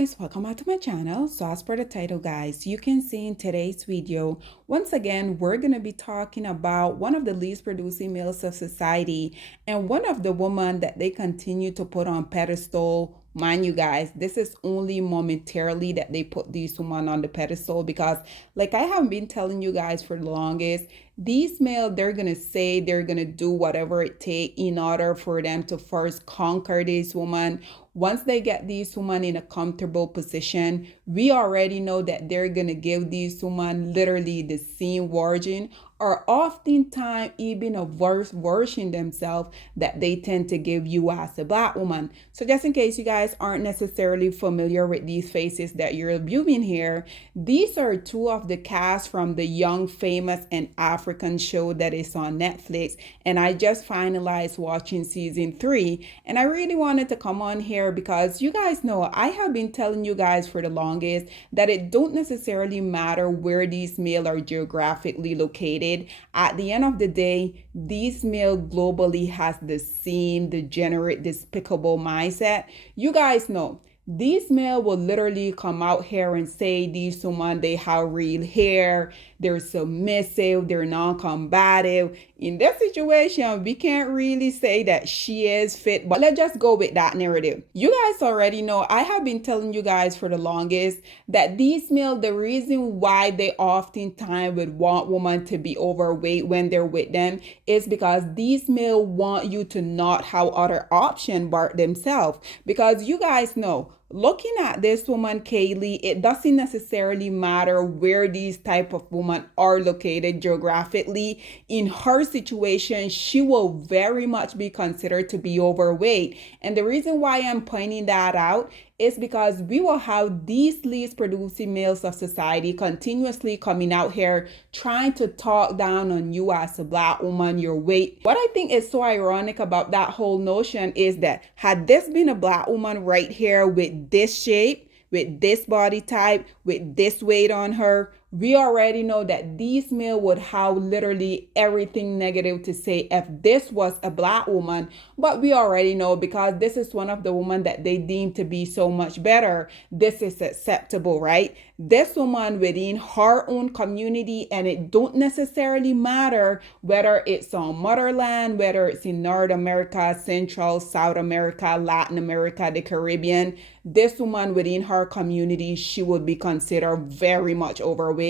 guys, welcome back to my channel. So as per the title guys, you can see in today's video, once again we're going to be talking about one of the least producing males of society and one of the women that they continue to put on pedestal. Mind you guys, this is only momentarily that they put these women on the pedestal, because like I have been telling you guys for the longest, these males, they're gonna say they're gonna do whatever it takes in order for them to first conquer this woman. Once they get these women in a comfortable position, we already know that they're gonna give these women literally the same virgin, or oftentimes even a worse version themselves that they tend to give you as a black woman. So just in case you guys aren't necessarily familiar with these faces that you're viewing here, these are two of the cast from the Young, Famous, and African show that is on Netflix. And I just finalized watching season 3. And I really wanted to come on here because you guys know I have been telling you guys for the longest that it don't necessarily matter where these males are geographically located. At the end of the day, these males globally has the same degenerate, despicable mindset. You guys know these males will literally come out here and say these women, they have real hair, they're submissive, they're non-combative. In this situation, we can't really say that she is fit, but let's just go with that narrative. You guys already know I have been telling you guys for the longest that these males, the reason why they oftentimes would want women to be overweight when they're with them is because these males want you to not have other option but themselves. Because you guys know, looking at this woman, Kaylee, it doesn't necessarily matter where these type of women are located geographically. In her situation, she will very much be considered to be overweight. And the reason why I'm pointing that out is because we will have these least producing males of society continuously coming out here trying to talk down on you as a black woman, your weight. What I think is so ironic about that whole notion is that had this been a black woman right here with this shape, with this body type, with this weight on her, we already know that these males would have literally everything negative to say if this was a black woman. But we already know, because this is one of the women that they deem to be so much better, this is acceptable, right? This woman within her own community, and it don't necessarily matter whether it's on motherland, whether it's in North America, Central, South America, Latin America, the Caribbean, this woman within her community, she would be considered very much overweight.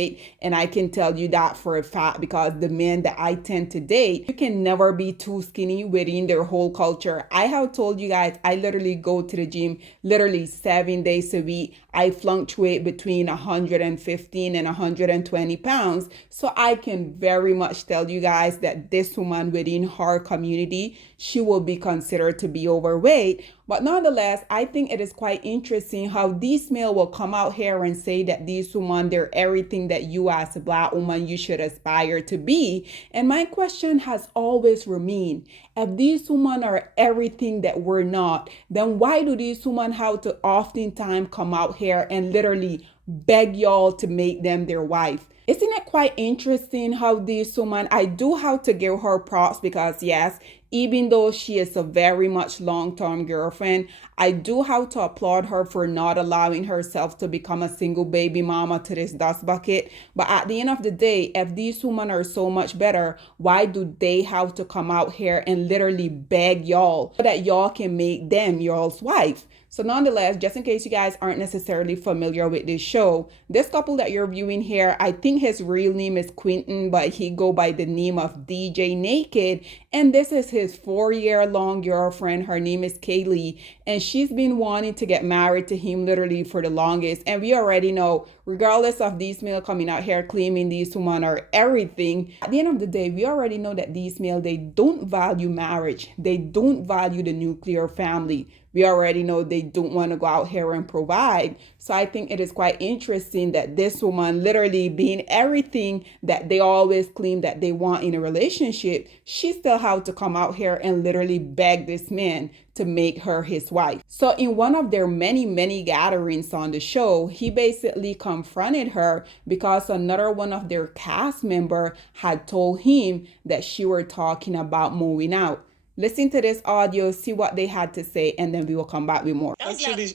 And I can tell you that for a fact, because the men that I tend to date, you can never be too skinny within their whole culture. I have told you guys, I literally go to the gym literally 7 days a week. I fluctuate between 115 and 120 pounds. So I can very much tell you guys that this woman within her community, she will be considered to be overweight. But nonetheless, I think it is quite interesting how these males will come out here and say that these women, they're everything that you as a black woman, you should aspire to be. And my question has always remained, if these women are everything that we're not, then why do these women have to oftentimes come out here and literally beg y'all to make them their wife? Isn't it quite interesting how this woman, I do have to give her props, because yes, even though she is a very much long-term girlfriend, I do have to applaud her for not allowing herself to become a single baby mama to this dust bucket. But at the end of the day, if these women are so much better, why do they have to come out here and literally beg y'all so that y'all can make them y'all's wife? So nonetheless, just in case you guys aren't necessarily familiar with this show, this couple that you're viewing here, I think his real name is Quentin, but he go by the name of DJ Naked. And this is his 4-year-long girlfriend. Her name is Kaylee. And she's been wanting to get married to him literally for the longest. And we already know, regardless of these males coming out here claiming these women are everything, at the end of the day, we already know that these males, they don't value marriage. They don't value the nuclear family. We already know they don't want to go out here and provide. So I think it is quite interesting that this woman, literally being everything that they always claim that they want in a relationship, she still have to come out here and literally beg this man to make her his wife. So in one of their many gatherings on the show, he basically confronted her because another one of their cast member had told him that she were talking about moving out. Listen to this audio, see what they had to say, and then we will come back with more. Actually,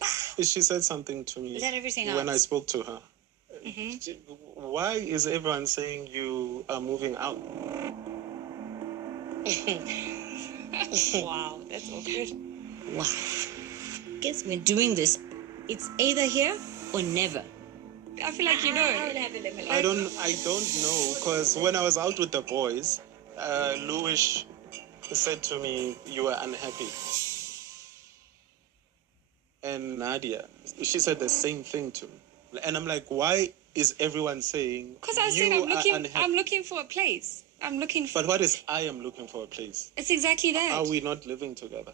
she said something to me Let everything when out. I spoke to her. Why is everyone saying you are moving out? Wow, that's awkward. Wow. Guess we're doing this. It's either here or never. I feel like you know. I don't know, because when I was out with the boys, Louis said to me, you were unhappy. And Nadia, she said the same thing to me. And I'm like, why is everyone saying Because I said you are unhappy? I'm looking for a place. I'm looking for. But what is I am looking for a place? It's exactly that. Are we not living together?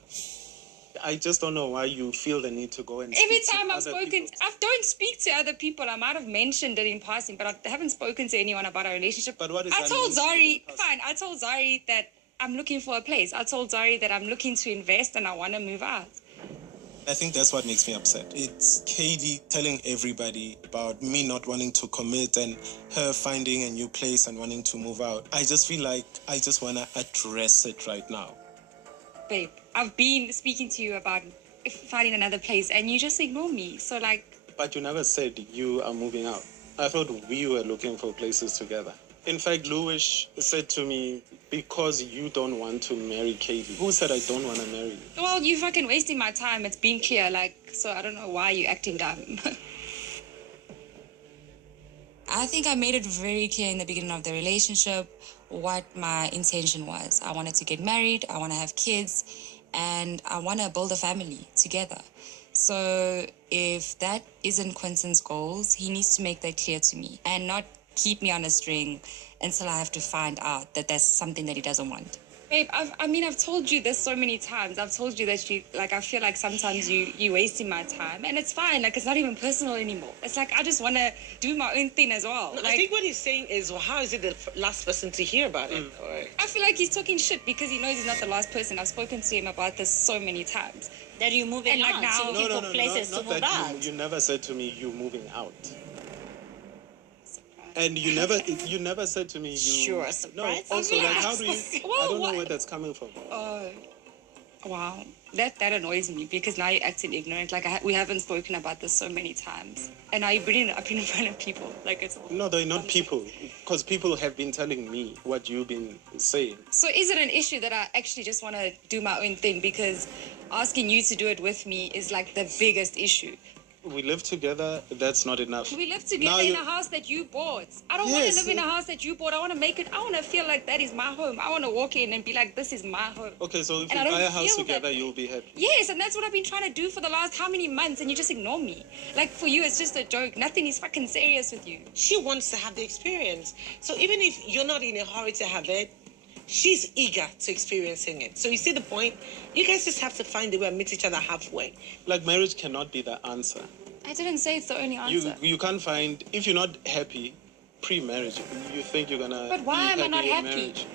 I just don't know why you feel the need to go and Every speak to time I've other spoken, people. I don't speak to other people. I might have mentioned it in passing, but I haven't spoken to anyone about our relationship. But what is I that told mean to Zari, you in passing? fine. I told Zari that I'm looking for a place. I told Zari that I'm looking to invest and I want to move out. I think that's what makes me upset. It's Katie telling everybody about me not wanting to commit and her finding a new place and wanting to move out. I just feel like I just want to address it right now. Babe, I've been speaking to you about finding another place and you just ignore me. So like, But you never said you are moving out. I thought we were looking for places together. In fact, Louis said to me, because you don't want to marry Katie. Who said I don't want to marry you? well, you fucking wasting my time. It's been clear. Like, so I don't know why you're acting dumb. I think I made it very clear in the beginning of the relationship what my intention was. I wanted to get married, I want to have kids, and I want to build a family together. So if that isn't Quentin's goals, he needs to make that clear to me and not keep me on a string until I have to find out that that's something that he doesn't want. Babe, I've told you this so many times. I've told you that I feel like sometimes you wasting my time, and it's fine. Like, it's not even personal anymore. It's like, I just want to do my own thing as well. No, Like, I think what he's saying is, well, how is it the last person to hear about it? Or... I feel like he's talking shit because he knows he's not the last person. I've spoken to him about this so many times. That you're moving And, like, out, now- so looking for places not to move that out. you never said to me you moving out. And you never said to me you. Sure, No. surprise. Also, like, how do you? Well, I don't know what- where that's coming from. Wow, that annoys me because now you're acting ignorant. Like, we haven't spoken about this so many times, and now you're bringing it up in front of people. Like, it's No, they're not people, because people have been telling me what you've been saying. So is it an issue that I actually just want to do my own thing because asking you to do it with me is like the biggest issue? We live together. That's not enough. We live Now together in you- a house that you bought. I don't want to Yes. live in a house that you bought. I want to feel like that is my home. I want to walk in and be like, this is my home. Okay, so if And we I don't buy a house feel that together, way. you'll be happy. Yes, and that's what I've been trying to do for the last how many months, and you just ignore me. Like, for you, it's just a joke. Nothing is fucking serious with you. She wants to have the experience. So even if you're not in a hurry to have it, she's eager to experiencing it. So you see the point? You guys just have to find a way and meet each other halfway. Like, marriage cannot be the answer. I didn't say it's the only answer. You can't find, if you're not happy pre-marriage, you think you're gonna. But why be am I not in happy? marriage.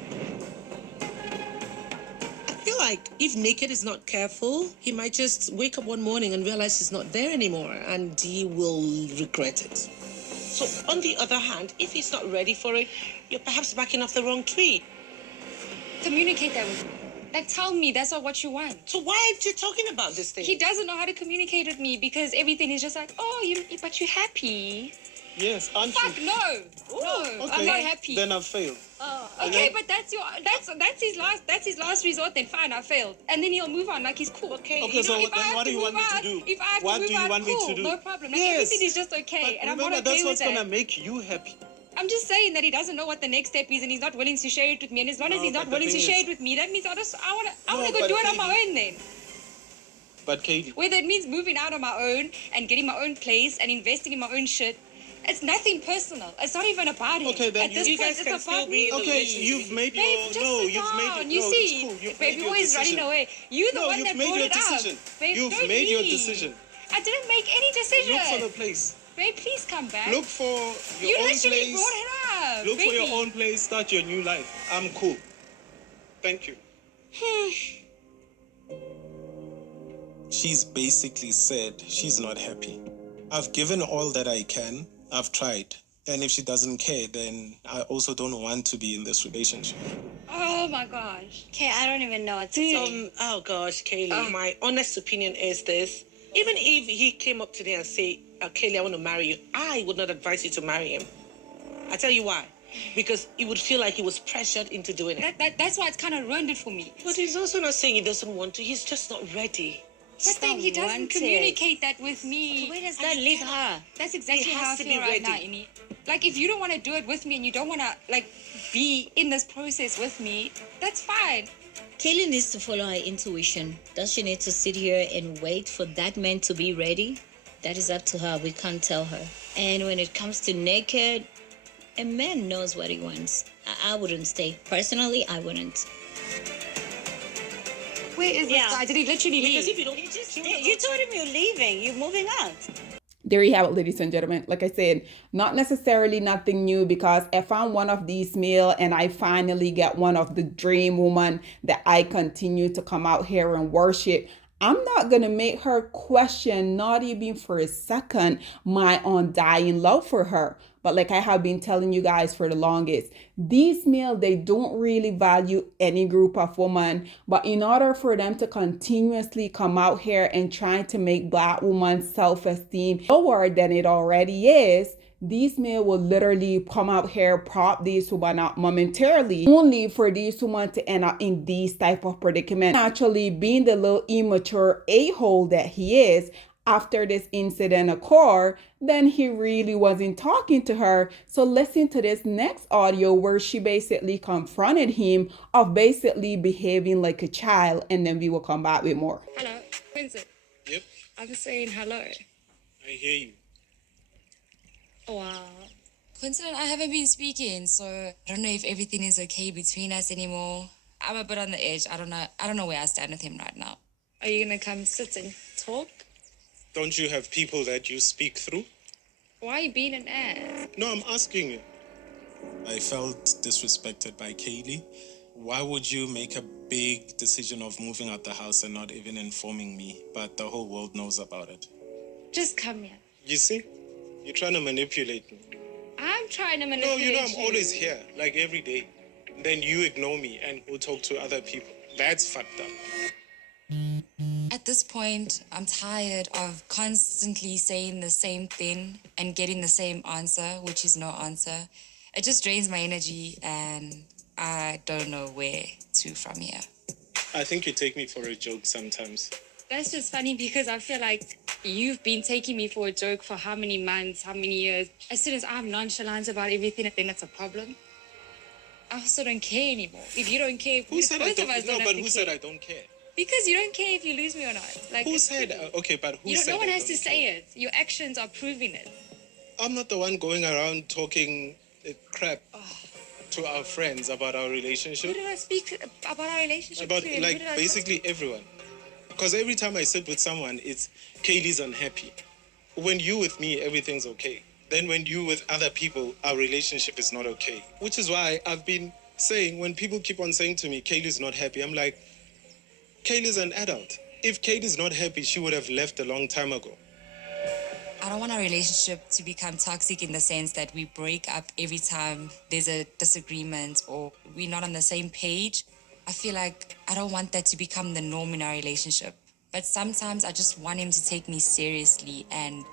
I feel like if Naked is not careful, he might just wake up one morning and realize he's not there anymore, and he will regret it. So on the other hand, if he's not ready for it, you're perhaps backing off the wrong tree. Communicate that with me. Like, tell me that's not what you want. So why aren't you talking about this thing? He doesn't know how to communicate with me because everything is just like, oh, but you're happy. Yes, aren't Fuck you? no, no, Okay, I'm not happy. Then I've failed. Okay, but that's his last resort. Then fine, I failed, and then he'll move on like he's cool. Okay, Okay, so if I then have what do you move want me to out- do? If I have What to move do you out, want me cool, to do? no problem. Like, Yes. everything is just okay, But and I'm remember, not okay that's with what's that. gonna make you happy. I'm just saying that he doesn't know what the next step is, and he's not willing to share it with me. And as long as No, he's but not the willing to thing share is- it with me, that means I want No, to go but do it on my Katie- own then. But Katie, Whether it means moving out on my own and getting my own place and investing in my own shit, it's nothing personal. It's not even about him. Okay, then At this you point, guys it's can still about be me. in a okay, relationship. you've made Babe, your just no, sit you've made down. your You no, see, it's cool. You've babe, made you're your always decision. running away. You're the No, one you've that made brought your it decision. up. Babe, You've don't made your leave. decision. I didn't make any decision. Look for the place. Babe, please come back. Look for your you own literally place. brought it up. Look for baby. your own place. Start your new life. I'm cool. Thank you. She's basically said she's not happy. I've given all that I can. I've tried. And if she doesn't care, then I also don't want to be in this relationship. Oh my gosh. Okay, I don't even know what to say. Oh gosh, Kaylee, my honest opinion is this. Even if he came up today and say, Kaylee, I want to marry you, I would not advise you to marry him. I tell you why. Because he would feel like he was pressured into doing it. That's why it's kind of ruined it for me. But he's also not saying he doesn't want to. He's just not ready. But then he doesn't wanted. communicate that with me. Where does that leave her? That's exactly He how I has to feel be right now, ready. Amy. Like, if you don't want to do it with me and you don't want to, like, be in this process with me, that's fine. Kaylee needs to follow her intuition. Does she need to sit here and wait for that man to be ready? That is up to her. We can't tell her. And when it comes to naked, a man knows what he wants. I wouldn't stay. Personally, I wouldn't. Where is this guy? Did he literally Because leave? if you don't, You told him you're leaving. You're moving out. There you have it, ladies and gentlemen. Like I said, not necessarily nothing new, because if I'm one of these male and I finally get one of the dream woman that I continue to come out here and worship, I'm not going to make her question, not even for a second, my undying love for her. But like I have been telling you guys for the longest, these male, they don't really value any group of women. But in order for them to continuously come out here and try to make Black women's self-esteem lower than it already is, these men will literally come out here, prop these women up momentarily, only for these women to end up in these type of predicament. Naturally, being the little immature a-hole that he is, after this incident occurred, then he really wasn't talking to her. So listen to this next audio where she basically confronted him of basically behaving like a child, and then we will come back with more. Hello, Vincent. Yep, I'm saying hello. I hear you. Wow. Quinton and I haven't been speaking, so I don't know if everything is okay between us anymore. I'm a bit on the edge. I don't know where I stand with him right now. Are you gonna come sit and talk? Don't you have people that you speak through? Why are you being an ass? No, I'm asking you. I felt disrespected by Kaylee. Why would you make a big decision of moving out the house and not even informing me, but the whole world knows about it? Just come here. You see? You're trying to manipulate me. I'm trying to No, manipulate you know I'm always here, like every day. Then you ignore me and go talk to other people. That's fucked up. At this point, I'm tired of constantly saying the same thing and getting the same answer, which is no answer. It just drains my energy, and I don't know where to from here. I think you take me for a joke sometimes. That's just funny because I feel like you've been taking me for a joke for how many months, how many years. As soon as I'm nonchalant about everything, then it's a problem. I also don't care anymore. If you don't care, Who said I both of us don't? No, don't have but to who care. said I don't care? Because you don't care if you lose me or not. Like, Who it's said? pretty. Okay, but who You don't, said? no one I has to don't say care? it. Your actions are proving it. I'm not the one going around talking crap to our friends about our Who relationship. did I speak about our relationship About to? Who like did I basically everyone. Because every time I sit with someone, it's Kaylee's unhappy. When you with me, everything's okay. Then when you with other people, our relationship is not okay. Which is why I've been saying, when people keep on saying to me, Kaylee's not happy, I'm like, Kaylee's an adult. If Kaylee's not happy, she would have left a long time ago. I don't want our relationship to become toxic in the sense that we break up every time there's a disagreement or we're not on the same page. I feel like I don't want that to become the norm in our relationship. But sometimes I just want him to take me seriously and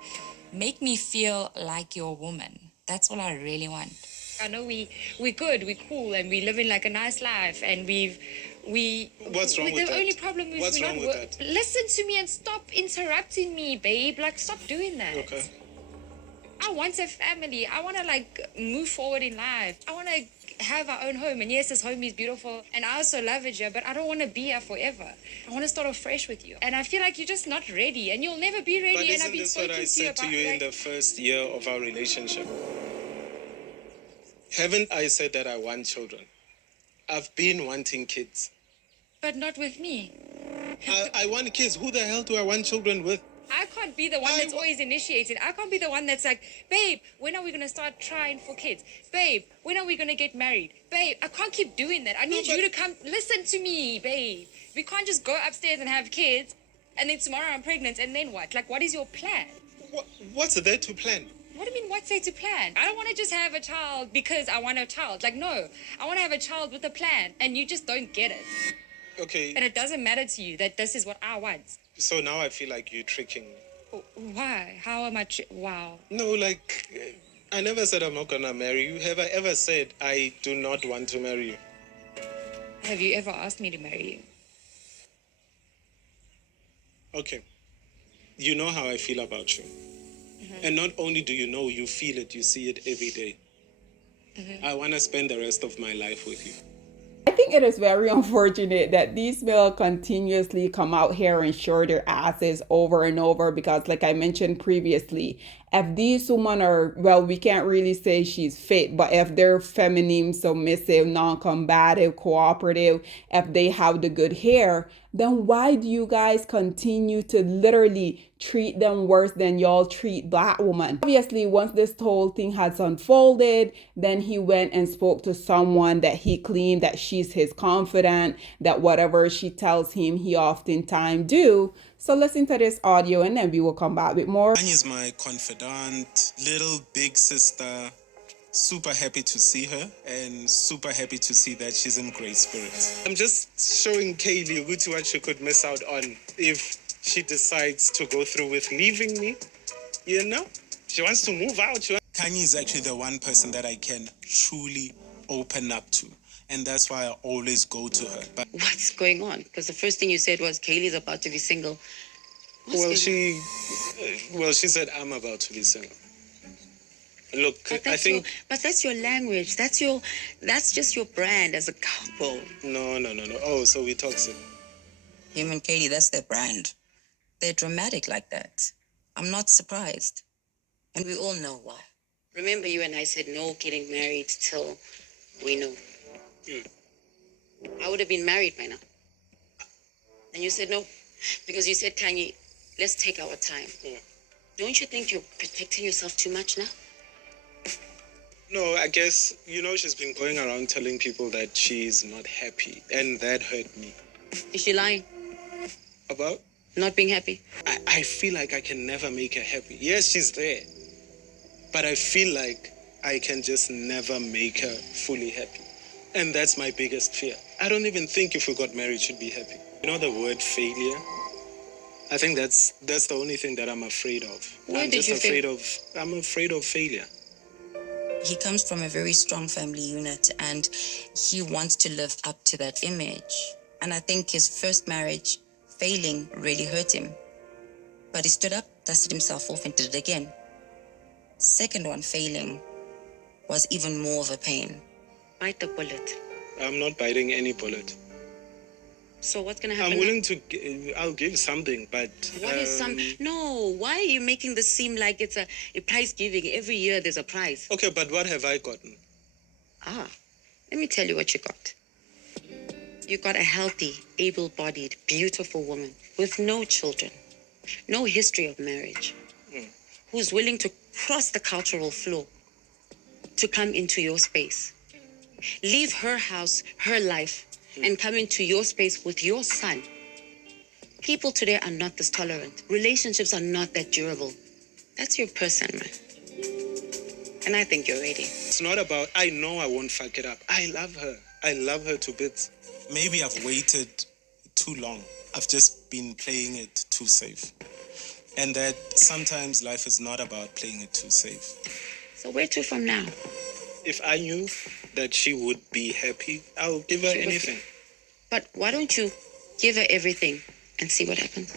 make me feel like you're a woman. That's all I really want. I know we're good, we're cool, and we're living like a nice life, and What's wrong with the that? only problem is What's we're wrong not with that? Listen to me and stop interrupting me, babe. Like, stop doing that. Okay. I want a family. I want to like move forward in life. I want to have our own home. And yes, this home is beautiful. And I also love it here, but I don't want to be here forever. I want to start off fresh with you. And I feel like you're just not ready and you'll never be ready. But And isn't I've been this what talking I to you said about to you in like, the first year of our relationship? Haven't I said that I want children? I've been wanting kids. but not with me. I want kids. Who the hell do I want children with? I can't be the one that's always initiating. I can't be the one that's like, babe, when are we going to start trying for kids? Babe, when are we going to get married? Babe, I can't keep doing that. I need you to come listen to me, babe. We can't just go upstairs and have kids and then tomorrow I'm pregnant and then what? Like, what is your plan? What's there to plan? What do you mean, what's there to plan? I don't want to just have a child because I want a child. Like, no, I want to have a child with a plan, and you just don't get it. Okay, And it doesn't matter to you that this is what I want. so now I feel like you're tricking me. Why? How am I? Wow. No, like, I never said I'm not gonna marry you. Have I ever said I do not want to marry you? Have you ever asked me to marry you? Okay. You know how I feel about you. And not only do you know, you feel it, you see it every day. I want to spend the rest of my life with you. I think it is very unfortunate that these males continuously come out here and show their asses over and over because, like I mentioned previously, if these women are, well, we can't really say she's fit, but if they're feminine, submissive, non-combative, cooperative, if they have the good hair, then why do you guys continue to literally treat them worse than y'all treat black women? Obviously, once this whole thing has unfolded, then he went and spoke to someone that he claimed that she's his confidant, that whatever she tells him, he oftentimes do. So listen to this audio and then we will come back with more. Kang is my confidant, little big sister. Super happy to see her and super happy to see that she's in great spirits. I'm just showing Kaylee what she could miss out on if she decides to go through with leaving me. You know? She wants to move out. Kang is actually the one person that I can truly open up to. And that's why I always go to her. But What's going on? Because the first thing you said was Kaylee's about to be single. Well, she said I'm about to be single. Look, I think but that's your language. That's just your brand as a couple. no. Oh, so we toxic. Him and Katie, that's their brand. They're dramatic like that. I'm not surprised. And we all know why. Remember, you and I said no getting married till we know. I would have been married by now. And you said no, because you said, Kanye, let's take our time. Don't you think you're protecting yourself too much now? No, I guess, she's been going around telling people that she's not happy, and that hurt me. Is she lying? About? Not being happy? I feel like I can never make her happy. Yes, she's there, but I feel like I can just never make her fully happy. And that's my biggest fear. I don't even think if we got married, she'd be happy. You know the word failure? I think that's the only thing that I'm afraid of. Where I'm did just you afraid fail? I'm afraid of failure. He comes from a very strong family unit and he wants to live up to that image. And I think his first marriage failing really hurt him. But he stood up, dusted himself off and did it again. Second one failing was even more of a pain. Bite the bullet. I'm not biting any bullet. So what's going to happen? I'm willing to, I'll give something, but... What is some... No, why are you making this seem like it's a prize giving? Every year there's a prize. Okay, but what have I gotten? Let me tell you what you got. You got a healthy, able-bodied, beautiful woman with no children, no history of marriage, who's willing to cross the cultural floor to come into your space. Leave her house, her life, and come into your space with your son. People today are not this tolerant. Relationships are not that durable. That's your person, man. And I think you're ready. It's not about, I know I won't fuck it up. I love her. I love her to bits. maybe I've waited too long. I've just been playing it too safe. And that sometimes life is not about playing it too safe. So where to from now? If I knew that she would be happy, I'll give her anything. But why don't you give her everything and see what happens?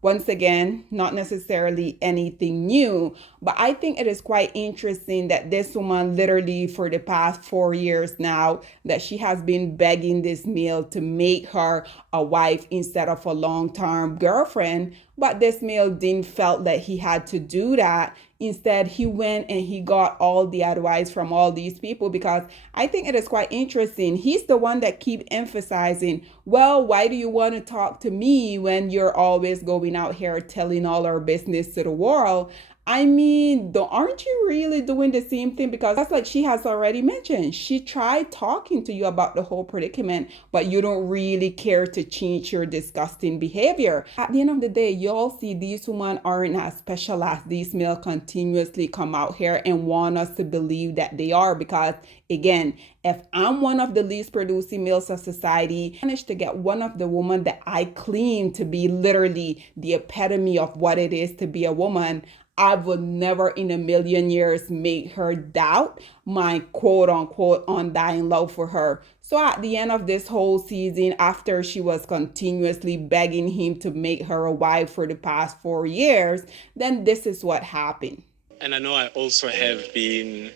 Once again, not necessarily anything new, but I think it is quite interesting that this woman literally for the past 4 years now that she has been begging this male to make her a wife instead of a long-term girlfriend, but this male didn't felt that he had to do that. Instead, he went and he got all the advice from all these people, because I think it is quite interesting. He's the one that keep emphasizing, well, why do you want to talk to me when you're always going out here telling all our business to the world? I mean, aren't you really doing the same thing? Because that's like she has already mentioned. She tried talking to you about the whole predicament, but you don't really care to change your disgusting behavior. At the end of the day, y'all see these women aren't as special as these males continuously come out here and want us to believe that they are. Because again, if I'm one of the least producing males of society, I managed to get one of the women that I claim to be literally the epitome of what it is to be a woman, I would never in a million years make her doubt my quote unquote undying love for her. So at the end of this whole season, after she was continuously begging him to make her a wife for the past 4 years, then this is what happened. And I know I also have been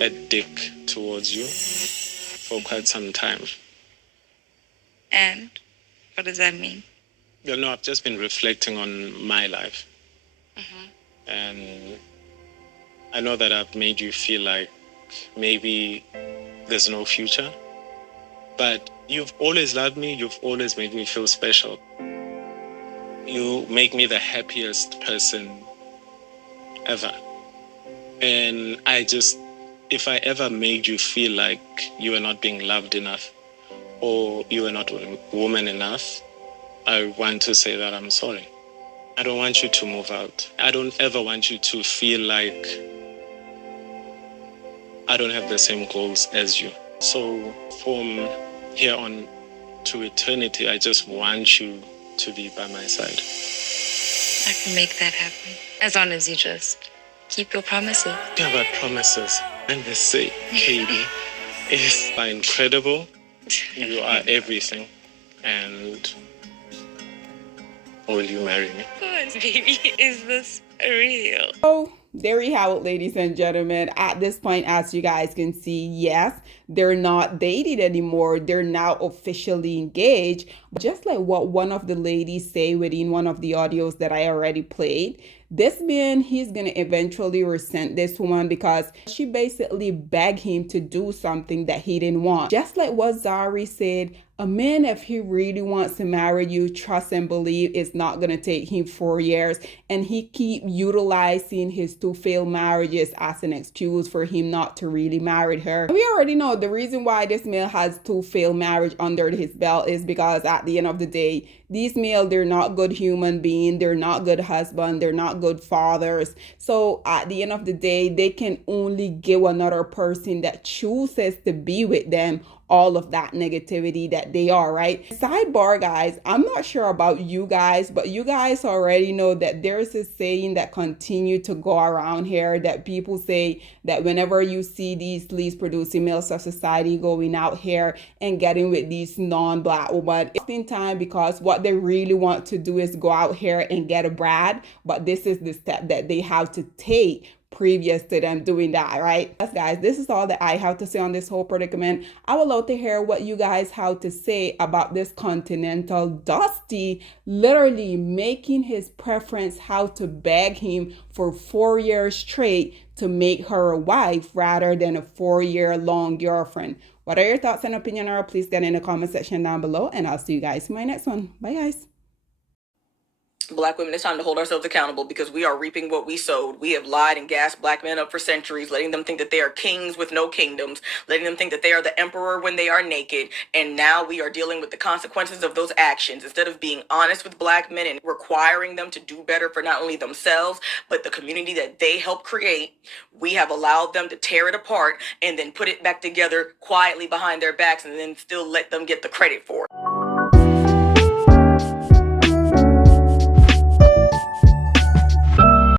a dick towards you for quite some time. And what does that mean? You know, I've just been reflecting on my life. And I know that I've made you feel like maybe there's no future. But you've always loved me. You've always made me feel special. You make me the happiest person ever. And if I ever made you feel like you were not being loved enough or you were not a woman enough, I want to say that I'm sorry. I don't want you to move out. I don't ever want you to feel like I don't have the same goals as you. So from here on to eternity, I just want you to be by my side. I can make that happen. As long as you just keep your promises. Yeah, but promises. And they say, Katie, you are incredible. You are everything. And will you marry me? Of course, baby. Is this real? So there you have it, ladies and gentlemen. At this point, as you guys can see, yes, they're not dating anymore. They're now officially engaged. Just like what one of the ladies say within one of the audios that I already played, this man, he's going to eventually resent this woman because she basically begged him to do something that he didn't want. Just like what Zari said, a man, if he really wants to marry you, trust and believe it's not going to take him 4 years. And he keep utilizing his 2 failed marriages as an excuse for him not to really marry her. We already know the reason why this male has 2 failed marriage under his belt is because at the end of the day, these males, they're not good human beings. They're not good husbands. They're not good fathers. So at the end of the day, they can only give another person that chooses to be with them all of that negativity that they are, right? Sidebar, guys, I'm not sure about you guys, but you guys already know that there's a saying that continue to go around here that people say that whenever you see these least producing males of society going out here and getting with these non-black women, it's in time because what they really want to do is go out here and get a bride, but this is the step that they have to take previous to them doing that, right? Yes, guys, this is all that I have to say on this whole predicament. I would love to hear what you guys have to say about this Continental Dusty literally making his preference how to beg him for 4 years straight to make her a wife rather than a 4-year long girlfriend. What are your thoughts and opinion? Or please get in the comment section down below, and I'll see you guys in my next one. Bye, guys. Black women, it's time to hold ourselves accountable because we are reaping what we sowed. We have lied and gassed black men up for centuries, letting them think that they are kings with no kingdoms, letting them think that they are the emperor when they are naked, and now we are dealing with the consequences of those actions. Instead of being honest with black men and requiring them to do better for not only themselves, but the community that they helped create, we have allowed them to tear it apart and then put it back together quietly behind their backs and then still let them get the credit for it.